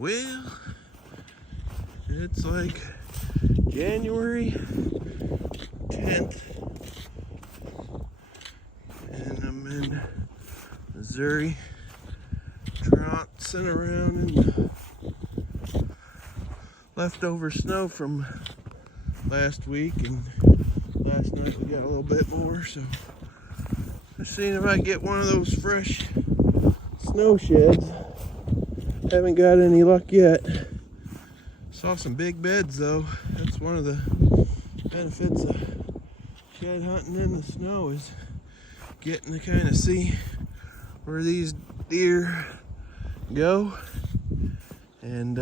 Well, it's like January 10th, and I'm in Missouri, trouncing around in leftover snow from last week, and last night we got a little bit more, so just seeing if I can get one of those fresh snow sheds. Haven't got any luck yet. Saw some big beds though. That's one of the benefits of shed hunting in the snow, is getting to kind of see where these deer go, and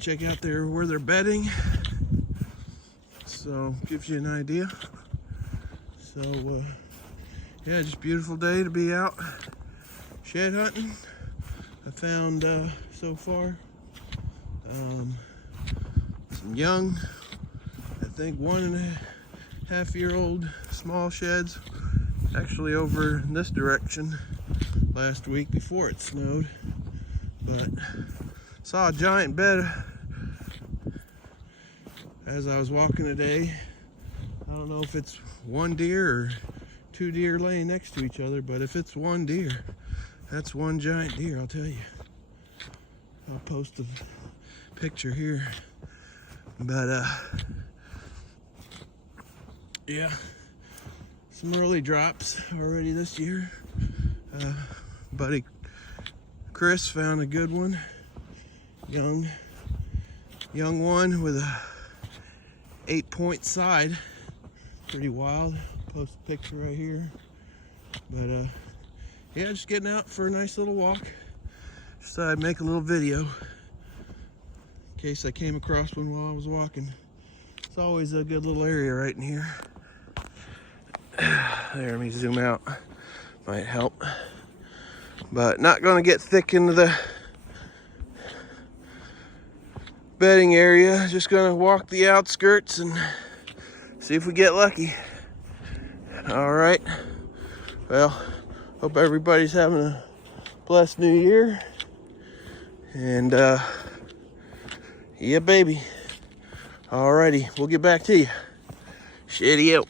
check out where they're bedding. So gives you an idea. So yeah, just beautiful day to be out shed hunting. I found so far some young, I think 1.5-year-old small sheds, actually over in this direction last week before it snowed. But saw a giant bed as I was walking today. I don't know if it's one deer or two deer laying next to each other, but if it's one deer, that's one giant deer, I'll tell you. I'll post a picture here. But yeah, some early drops already this year. Buddy Chris found a good one, young one with a 8-point side. Pretty wild. Post a picture right here. But yeah, just getting out for a nice little walk. Just thought I'd make a little video in case I came across one while I was walking. It's always a good little area right in here. There, let me zoom out. Might help. But not gonna get thick into the bedding area. Just gonna walk the outskirts and see if we get lucky. All right. Well, hope everybody's having a blessed new year. And yeah, baby. Alrighty, we'll get back to you. Shitty out.